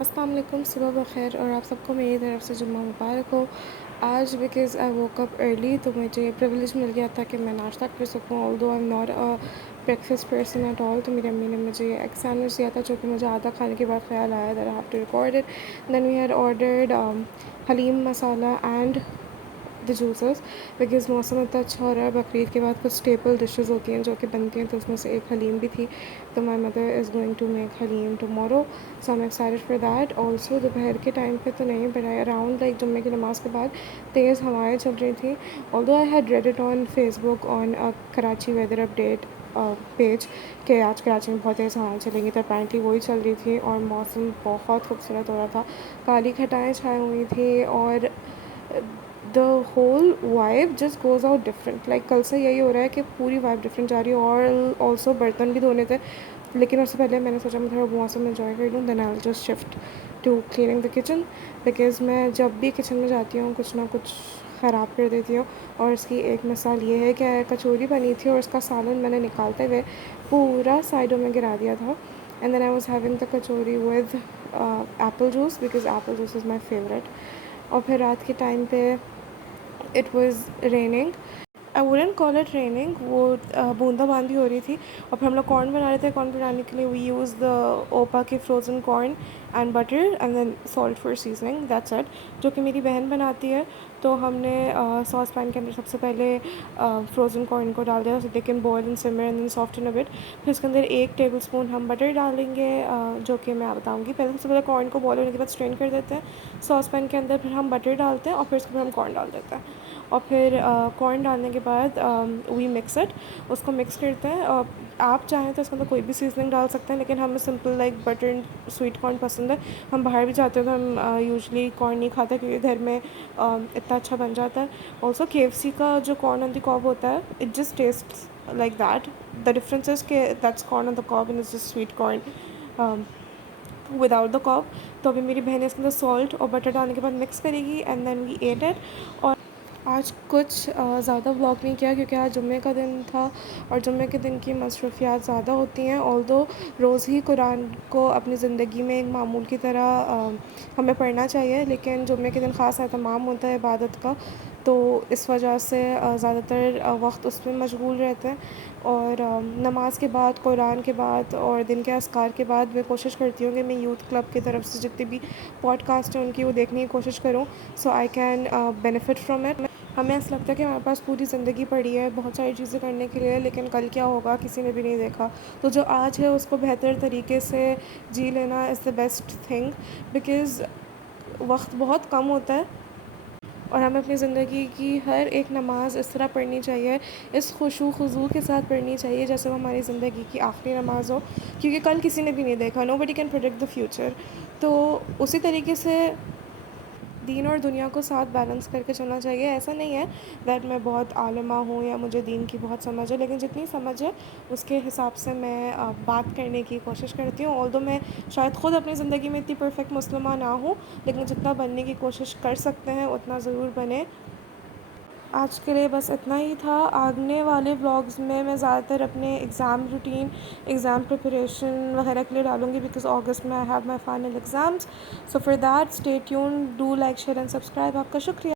अस्सलाम वालेकुम, सुबह बख़ैर और आप सबको मेरी तरफ़ से जुम्मा मुबारक हो। आज because I woke up early तो मुझे प्रिविलेज मिल गया था कि मैं नाश्ता कर सकूँ। Although I am not a breakfast person at all. तो मेरी अम्मी ने मुझे एग सैंडविच दिया था, जो कि मुझे आधा खाने के बाद ख़्याल आया that I have to record it. Then we had ordered haleem masala and the juices because मौसम इतना अच्छा हो रहा है। बकरीद के बाद कुछ स्टेपल डिशेज़ होती हैं जो कि बनती हैं, तो उसमें से एक हलीम भी थी। तो my mother is going to make haleem tomorrow, so I am excited for that. Also दोपहर के टाइम पे तो नहीं, बट अराउंड लाइक जुम्मे की नमाज़ के बाद तेज़ हवाएं चल रही थी। Although I had read it on Facebook on Karachi weather update page कि आज कराची में बहुत तेज़ हवाएं चलेंगी, तो अपेरेंटली वही चल रही थी और मौसम बहुत खूबसूरत हो रहा था। काली घटाएँ छाई हुई थी और the whole vibe just goes out different. Like कल से यही हो रहा है कि पूरी वाइब डिफरेंट जा रही है। और ऑल्सो बर्तन भी धोने थे, लेकिन उससे पहले मैंने सोचा मैं थोड़ा मौसम एंजॉय कर लूँ, then I will just shift to cleaning the kitchen. Because मैं जब भी किचन में जाती हूँ कुछ ना कुछ ख़राब कर देती हूँ। और इसकी एक मिसाल ये है कि कचौरी बनी थी और उसका सालन मैंने निकालते हुए पूरा साइडों में गिरा दिया था। And then I was having the kachori with apple juice because apple juice is my favourite. और फिर रात के टाइम पे it was raining. I wouldn't call it raining, वो बूंदाबांदी हो रही थी। और फिर हम लोग कॉर्न बना रहे थे। कॉर्न बनाने के लिए वी यूज़ द ओपा के frozen corn and butter and then salt for seasoning, that's it. जो कि मेरी बहन बनाती है। तो हमने सॉस पैन के अंदर सबसे पहले फ्रोज़न कॉर्न को डाल दिया, they can boil and simmer and then soften a bit. फिर उसके अंदर 1 टेबल स्पून हम बटर डालेंगे, जो कि मैं बताऊँगी। पहले सबसे पहले कॉर्न को बॉयल होने के बाद स्ट्रेन कर देते हैं सॉस पैन के अंदर, फिर हम बटर डालते हैं और फिर उसके बाद हम कॉर्न डाल देते हैं। और फिर कॉर्न डालने के बाद वी मिक्स इट, उसको मिक्स करते हैं। आप चाहें तो इसके अंदर कोई भी सीजनिंग डाल सकते हैं, लेकिन हमें simple like butter and sweet corn पसंद है। हम बाहर भी जाते हैं तो हम यूजुअली कॉर्न नहीं खाते, क्योंकि घर में इतना अच्छा बन जाता है। ऑल्सो KFC का जो कॉर्न ऑन द कॉब होता है, it just taste like that. The difference is के that's corn on the cob and it's just sweet corn without the cob. तो अभी मेरी बहन इसके अंदर सॉल्ट और बटर डालने के बाद मिक्स करेगी and then we ate it. और आज कुछ ज़्यादा व्लॉग नहीं किया, क्योंकि आज जुम्मे का दिन था और जुम्मे के दिन की मसरूफियात ज़्यादा होती हैं। ऑल्दो रोज़ ही कुरान को अपनी ज़िंदगी में एक मामूल की तरह हमें पढ़ना चाहिए, लेकिन जुम्मे के दिन ख़ास एहतमाम होता है इबादत का, तो इस वजह से ज़्यादातर वक्त उसमें मशगूल रहते हैं। और नमाज के बाद, कुरान के बाद और दिन के अस्कार के बाद मैं कोशिश करती हूँ कि मैं यूथ क्लब की तरफ से जितनी भी पॉडकास्ट हैं उनकी वो देखने की कोशिश करूँ, so I can benefit from it. हमें ऐसा लगता है कि हमारे पास पूरी ज़िंदगी पड़ी है बहुत सारी चीज़ें करने के लिए, लेकिन कल क्या होगा किसी ने भी नहीं देखा। तो जो आज है उसको बेहतर तरीके से जी लेना is the best thing, because वक्त बहुत कम होता है और हमें अपनी ज़िंदगी की हर एक नमाज़ इस तरह पढ़नी चाहिए, इस खुशू खुजू के साथ पढ़नी चाहिए जैसे वो हमारी ज़िंदगी की आखिरी नमाज़ हो, क्योंकि कल किसी ने भी नहीं देखा। Nobody can predict the future. तो उसी तरीके से दीन और दुनिया को साथ बैलेंस करके चलना चाहिए। ऐसा नहीं है दैट मैं बहुत आलिमा हूँ या मुझे दीन की बहुत समझ है, लेकिन जितनी समझ है उसके हिसाब से मैं बात करने की कोशिश करती हूँ। ऑल्दो मैं शायद ख़ुद अपनी ज़िंदगी में इतनी परफेक्ट मुस्लिमा ना हूँ, लेकिन जितना बनने की कोशिश कर सकते हैं उतना ज़रूर बने। आज के लिए बस इतना ही था। आने वाले व्लॉग्स में मैं ज़्यादातर अपने एग्ज़ाम रूटीन, एग्ज़ाम प्रिपरेशन वगैरह के लिए डालूँगी, बिकॉज़ अगस्त में I have my final exams. So for that stay tuned, do like share and subscribe. आपका शुक्रिया।